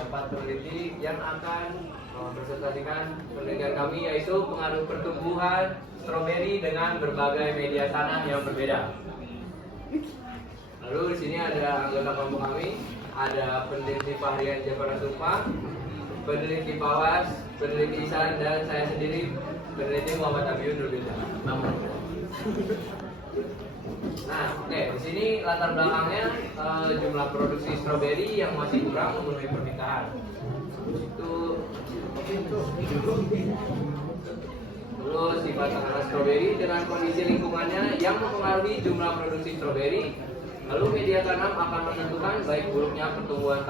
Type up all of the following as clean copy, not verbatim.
beberapa peneliti yang akan mempresentasikan penelitian kami, yaitu pengaruh pertumbuhan stroberi dengan berbagai media tanam yang berbeda. Lalu di sini ada anggota kelompok kami, ada peneliti Fahrian Jafar Sumpah, peneliti Pawas, peneliti Isan, dan saya sendiri peneliti Muhammad Abiun Rubinsa. Nah, di sini latar belakangnya jumlah produksi stroberi yang masih kurang memenuhi permintaan. Terus sifat tanaman stroberi dengan kondisi lingkungannya yang mempengaruhi jumlah produksi stroberi. Lalu media tanam akan menentukan baik buruknya pertumbuhan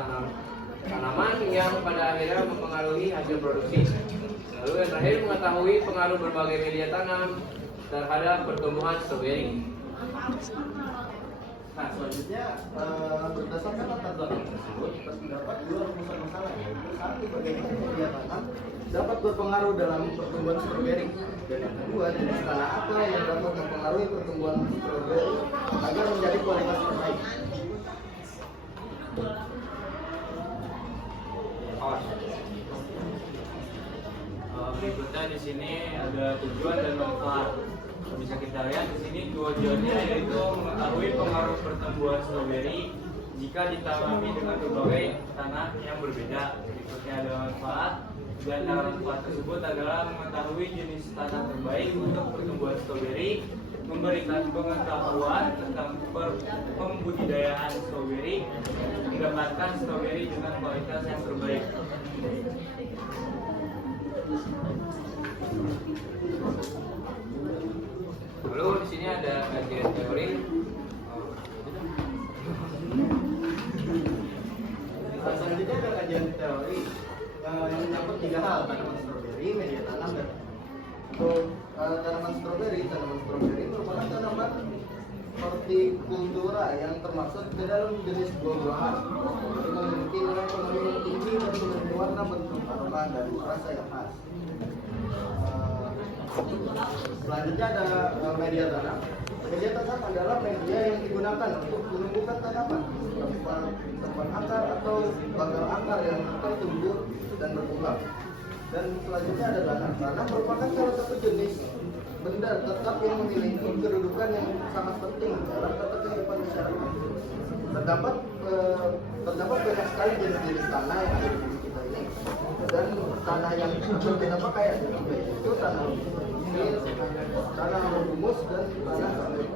tanaman yang pada akhirnya mempengaruhi hasil produksi. Lalu yang terakhir mengetahui pengaruh berbagai media tanam terhadap pertumbuhan stroberi. Nah, selanjutnya berdasarkan latar belakang tersebut terdapat dua rumusan masalah, yaitu satu, bagaimana media tanam dapat berpengaruh dalam pertumbuhan stroberi, dan yang kedua, jenis tanah apa yang dapat mempengaruhi pertumbuhan stroberi agar menjadi kualitas terbaik. Berikutnya di sini ada tujuan dan manfaat. Bisa kita lihat di sini tujuannya yaitu mengetahui pengaruh pertumbuhan stroberi jika ditanami dengan berbagai tanah yang berbeda. Berikutnya ada manfaat, dan dalam manfaat tersebut adalah mengetahui jenis tanah terbaik untuk pertumbuhan stroberi, memberikan pengetahuan tentang pembudidayaan stroberi, mendapatkan stroberi dengan kualitas yang terbaik. Lalu di sini ada kajian teori. Selanjutnya ada kajian teori yang menyangkut tiga hal: tanaman stroberi, media tanam, dan untuk tanaman stroberi merupakan tanaman hortikultura yang termasuk ke dalam jenis buah-buahan yang memiliki nilai ekonomi yang tinggi dan memiliki warna, bentuk, aroma, dan rasa yang khas. Selanjutnya ada media tanam. Media tanam adalah media yang digunakan untuk menumbuhkan tanaman, tempat akar atau bakal akar yang tetap tumbuh dan berkembang. Dan selanjutnya ada tanah. Tanah merupakan salah satu jenis benda tetap yang memiliki kedudukan yang sangat penting dalam tata kehidupan masyarakat. Terdapat banyak sekali jenis-jenis tanah yang ada di negeri kita ini, dan tanah yang berbeda kayak itu tanah liat, tanah berhumus, dan tanah sampai.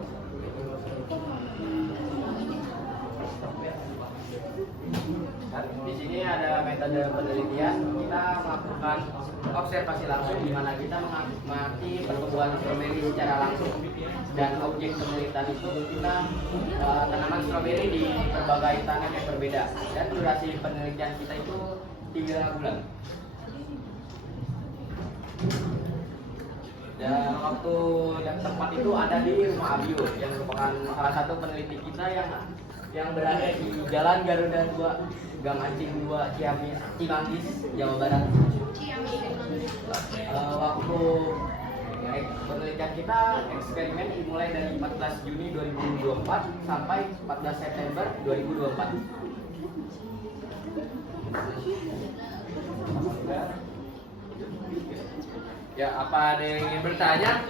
Di sini ada metode penelitian. Kita melakukan observasi langsung, di mana kita mengamati pertumbuhan stroberi secara langsung. Dan objek penelitian itu kita tanaman stroberi di berbagai tanah yang berbeda. Dan durasi penelitian kita itu 3 bulan. Dan waktu yang tepat itu ada di rumah Abiun, yang merupakan salah satu peneliti kita yang berada di Jalan Garuda 2, Gang Ancing 2, Cimanggis, Jawa Barat. Waktu penelitian kita eksperimen dimulai dari 14 Juni 2024 sampai 14 September 2024. Ya, apa ada yang ingin bertanya?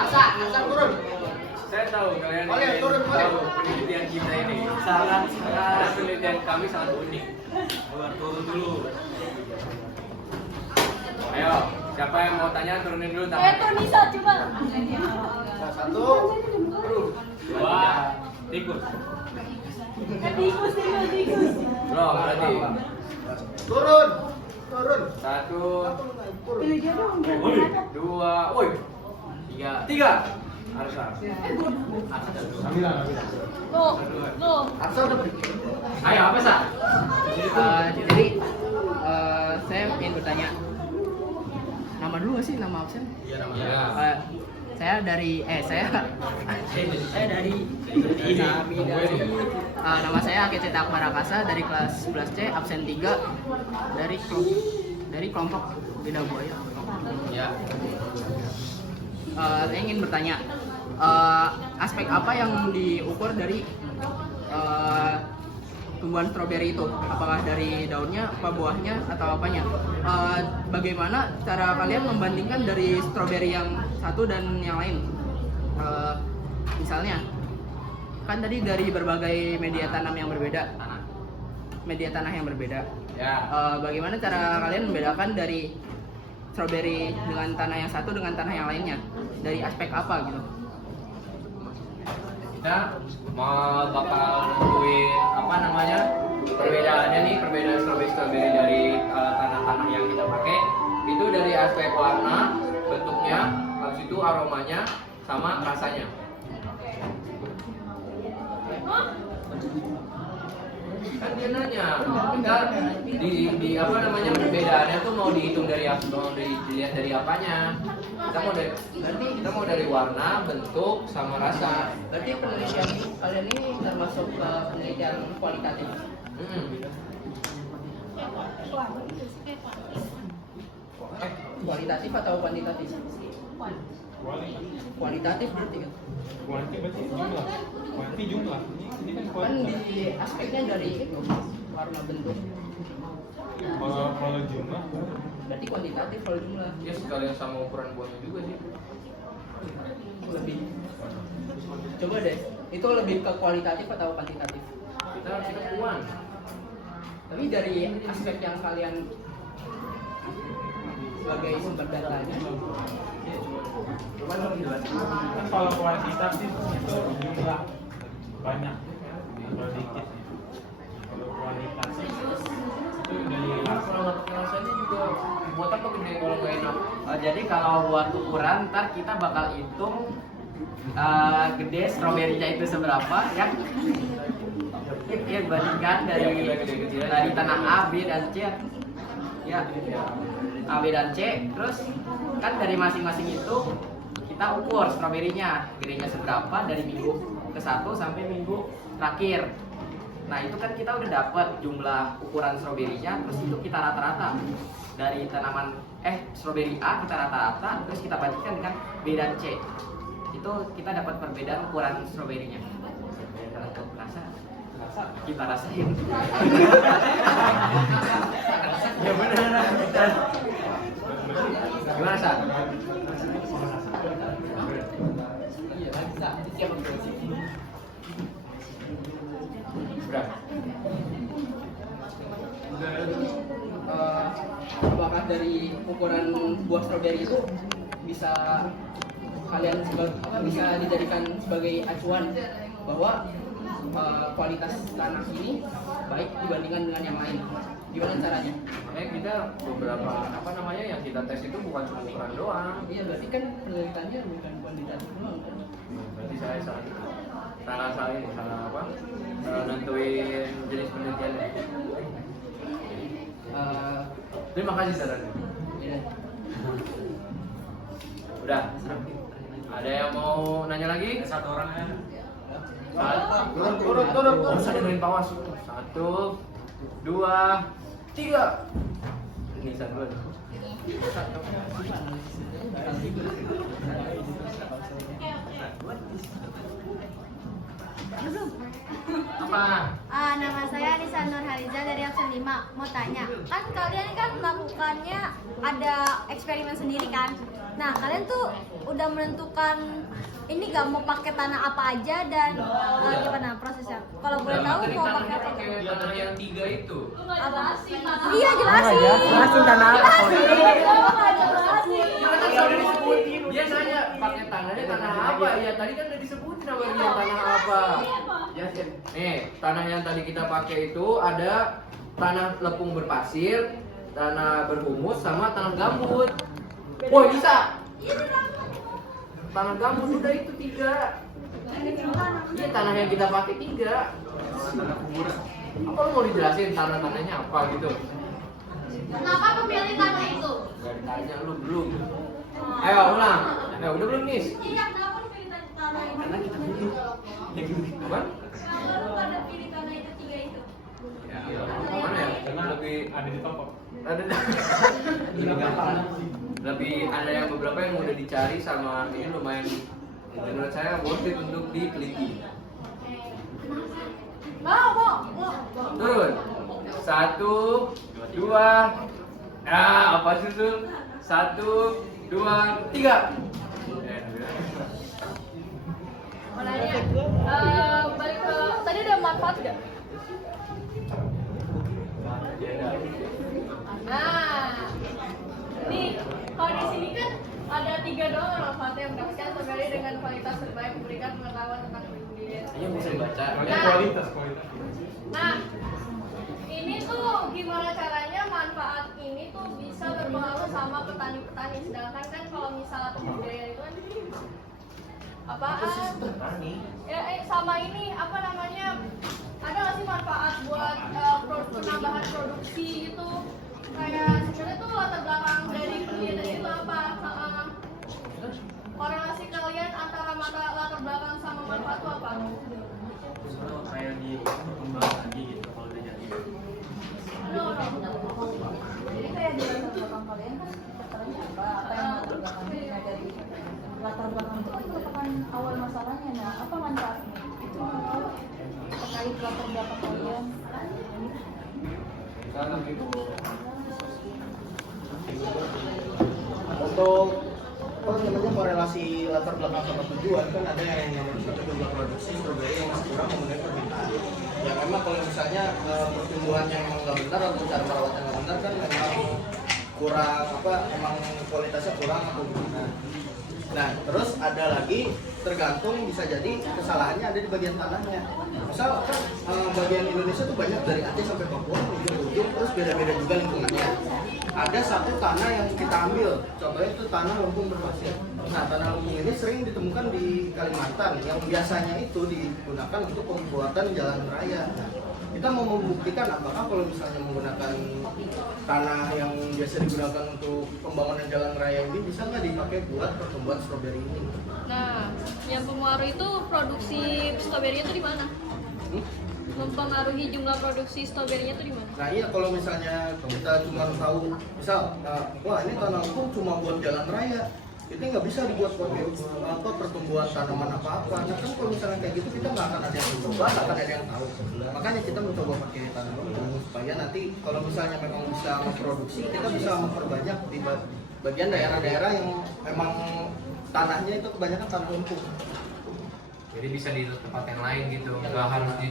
Asa turun. Saya tahu kalian Turun. tahu penelitian kita ini sangat penelitian kami sangat unik. Turun dulu. Ayo, siapa yang mau tanya turunin dulu tangan. Itu bisa coba. Satu. Dua. Tikus. Tikus. Belum berarti. Turun. Satu, Pilih dia dong. dua, woi, tiga. Arsa. Lo. Arsa udah pergi. Ayo apa sah? Jadi saya ingin bertanya, nama dulu nggak sih, nama absen? Iya nama. Saya dari nama saya Akece Akbar Akasa dari kelas 11C absen 3 dari kelompok Beda Buaya. Ya. saya ingin bertanya, aspek apa yang diukur dari tumbuhan stroberi itu? Apakah dari daunnya, apa buahnya, atau apanya? Bagaimana cara kalian membandingkan dari stroberi yang satu dan yang lain? Misalnya, kan tadi dari berbagai media tanam yang berbeda, media tanah yang berbeda. Ya. Bagaimana cara kalian membedakan dari stroberi dengan tanah yang satu dengan tanah yang lainnya? Dari aspek apa gitu? Kita mau bakal nentuin apa namanya perbedaannya nih, perbedaan strawberry dari tanah-tanah yang kita pakai itu dari aspek warna, bentuknya, habis itu aromanya sama rasanya. Kan dia nanya, kita di apa namanya perbedaannya tuh mau dihitung dari apa, mau dilihat dari apanya? Kita mau dari warna, bentuk, sama rasa. Berarti penelitian kalian ini termasuk penelitian kualitatif. Kualitatif atau kuantitatif? Kualitatif berarti kan? Kuanti berarti jumlah. Kuanti jumlah. Ini kan Kan kuanti. di aspeknya dari itu warna bentuk. Kalau jumlah Berarti kuantitatif kalau jumlah. Ya sekalian sama ukuran buahnya juga sih. Lebih. Coba deh, itu lebih ke kualitatif atau kuantitatif? Kita kuan. Tapi dari aspek yang kalian sebagai sumber datanya, kan kalau kuantitatif itu jumlah banyak atau dikit. Kalau kualitatif itu dari rasa. Kalau nggak pakai rasanya juga buat apa gede kalau nggak enak? jadi kalau buat ukuran ntar kita bakal hitung gede stroberinya itu seberapa ya. Kita bandingkan dari tanah A, B dan C ya. A, B dan C, terus kan dari masing-masing itu kita ukur stroberinya gedenya seberapa dari minggu ke-1 sampai minggu terakhir. Nah itu kan kita udah dapat jumlah ukuran stroberinya, terus itu kita rata-rata dari tanaman stroberi A kita rata-rata, terus kita bandingkan dengan B dan C. Itu kita dapat perbedaan ukuran stroberinya. Kalau rasa kita rasain. Ya benar. Gimana Sa? Udah. Apakah dari ukuran buah stroberi itu bisa kalian bisa dijadikan sebagai acuan bahwa kualitas tanah ini baik dibandingkan dengan yang lain? Gimana caranya? Makanya kita beberapa apa namanya yang kita tes itu bukan cuma ukuran doang. Iya berarti kan penelitiannya bukan kuantitatif doang kan? Berarti saya salah apa? Nentuin jenis penelitiannya. Terima kasih sarannya. Ya. Udah. Ada yang mau nanya lagi? Satu orang ya. Turun. Nggak usah dengerin pawas. 1, 2, 3. Ini satu. Apa? Nama saya Anissa Nurhaliza dari absen 5. Mau tanya, kan kalian kan melakukannya ada eksperimen sendiri kan? Nah, kalian tuh udah menentukan ini gak mau pakai tanah apa aja dan gimana prosesnya? Kalau boleh tahu mau pakai apa? Tanah yang 3 itu. Apa? Iya jelasin. Jelasin tanah apa? Dia nanya pakai tanahnya tanah apa? Ya tadi kan udah disebutin sama dia tanah apa. Nih, tanah yang tadi kita pakai itu ada tanah lepung berpasir, tanah berhumus, sama tanah gambut. Woi bisa. Tanah gambut udah itu 3. Ini tanah yang kita pakai 3. Apa lu mau dijelasin tanah-tanahnya apa gitu? Kenapa memilih tanah itu? Gak ditanya lu belum. Ayo ulang. Udah belum nih? Iya, kenapa lu pilih tanah itu? Karena kita pilih. Apa? Kenapa lu pada pilih tanah itu 3 itu? Mana ya? Karena Lebih ada di toko. ada Tapi ada yang beberapa yang udah dicari sama ini lumayan menurut saya worth it untuk diteliti. Mau. Turun. 1, 2. Apa susul? 1, 2, 3. Mau nanya, balik ke tadi ada manfaat nggak? Nah, ini kalau di sini kan ada 3 doang manfaatnya, mendapatkan strawberry dengan kualitas terbaik, memberikan pengetahuan tentang ingredients. Yang bisa dibaca. Kualitas. Nah, ini tuh gimana caranya manfaat ini tuh bisa berpengaruh sama petani-petani, sedangkan kan kalau misalnya pembudidaya itu kan apaan? Ya, sama ini apa namanya? Ada nggak sih manfaat buat penambahan produksi gitu? Kayak sebenarnya tuh latar belakang dari penelitian itu apa? Korelasi kalian antara latar belakang sama manfaat itu apa? Kayak di kembang lagi gitu kalau udah jadi. No. Jadi kayak di latar belakang kalian kan faktornya apa yang latar belakangnya dari latar belakang itu kan merupakan awal masalahnya. Nah, apa manfaatnya? Itu terkait latar belakang kalian. Untuk namanya korelasi latar belakang sama tujuan kan ada yang namanya satu jumlah produksi strawberry yang masih kurang memenuhi permintaan. Ya memang kalau misalnya pertumbuhan yang memang nggak benar atau cara perawatan nggak benar kan memang kurang emang kualitasnya kurang atau gimana. Nah terus ada lagi tergantung bisa jadi kesalahannya ada di bagian tanahnya. Misal kan bagian Indonesia tuh banyak dari Aceh sampai Papua ujung-ujung terus beda-beda juga lingkungannya. Ada satu tanah yang kita ambil, contohnya itu tanah lumpung berpasir. Nah, tanah lumpung ini sering ditemukan di Kalimantan yang biasanya itu digunakan untuk pembuatan jalan raya. Nah, kita mau membuktikan apakah kalau misalnya menggunakan tanah yang biasa digunakan untuk pembangunan jalan raya ini bisa nggak dipakai buat pertumbuhan stroberi ini? Nah, yang pengaruh itu produksi stroberi itu di mana? Mempengaruhi jumlah produksi stroberinya itu di mana? Nah iya kalau misalnya kita cuma tahu misal wah ini tanah lumpur cuma buat jalan raya itu nggak bisa dibuat pertumbuhan tanaman apa-apa. Nah kan kalau misalnya kayak gitu kita nggak akan ada yang mencoba, nggak akan ada yang tahu. Makanya kita mencoba pakai tanah lumpur supaya nanti kalau misalnya memang bisa memproduksi kita bisa memperbanyak di bagian daerah-daerah yang memang tanahnya itu kebanyakan tanah lumpur. Jadi bisa di tempat yang lain gitu, nggak harus di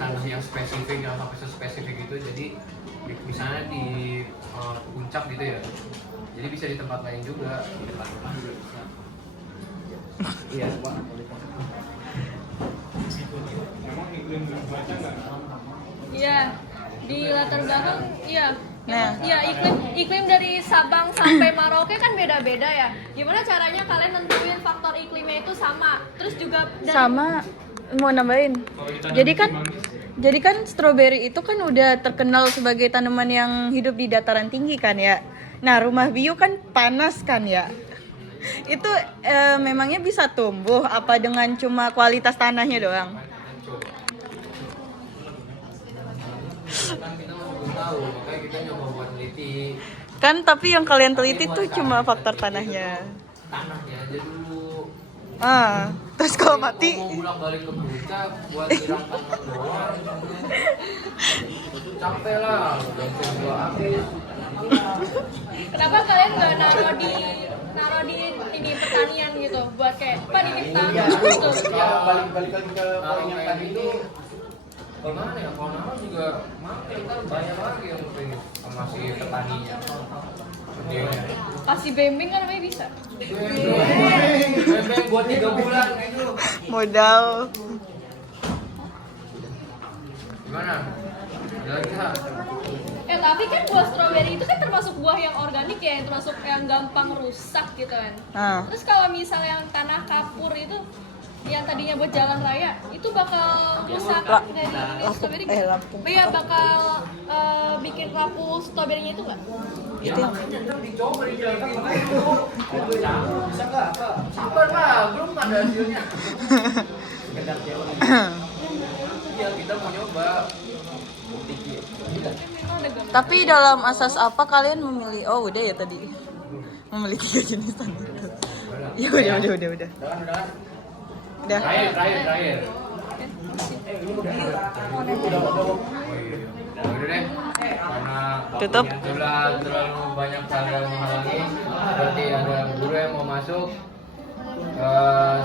tanah yang spesifik, yang sampai spesifik itu. Jadi misalnya di puncak gitu ya, jadi bisa di tempat lain juga, di tempat rumah juga bisa. Iya Pak. Memang iklim berbaca nggak? Iya, di latar belakang, iya. Nah. Iya, iklim dari Sabang sampai Merauke kan beda-beda ya. Gimana caranya kalian nentuin faktor iklimnya itu sama? Terus juga Sama mau nambahin. Jadi kan stroberi itu kan udah terkenal sebagai tanaman yang hidup di dataran tinggi kan ya. Nah, rumah Biu kan panas kan ya. Itu memangnya bisa tumbuh apa dengan cuma kualitas tanahnya doang? Kan kita belum tahu, makanya kita nyoba buat teliti Kan tapi yang kalian teliti tuh cuma faktor tanahnya. tanahnya aja dulu. Terus kalau mati Mau pulang balik ke puncak buat siram tanaman doang, capek lah, udah coba habis. kenapa kalian nggak naruh di ini pertanian gitu buat kayak apa nih kita gitu. Ya balik lagi ke poin yang tadi itu. Gimana ya, kalau naruh juga kita banyak lagi yang pengen sama si petaninya. Kasih bembing kan namanya bisa. Bembeng buat 3 bulan itu. modal. Gimana? Ada lagi nggak? Tapi kan buah stroberi itu kan termasuk buah yang organik ya, yang termasuk yang gampang rusak gitu kan. Terus kalau misalnya yang tanah kapur itu yang tadinya buat jalan raya itu bakal rusak dari ini stroberi. Lampung. Iya bakal bikin rapuh stroberinya itu nggak? Itu yang dicoba di jalan itu. Bisa nggak? Sabar lah, belum ada hasilnya. Iya, kita mau nyoba. Tapi dalam asas apa kalian memilih? Oh udah ya tadi. Membeli 3 jenis tanah itu. Ya udah. Udah. Terakhir. Udah deh. Karena Tutup. sudah terlalu banyak hal yang menghalangi. Berarti ada guru yang mau masuk.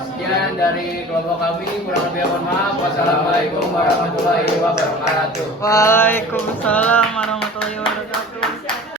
Sekian dari kelompok kami, kurang lebih mohon maaf. Wassalamualaikum warahmatullahi wabarakatuh. Waalaikumsalam warahmatullahi wabarakatuh.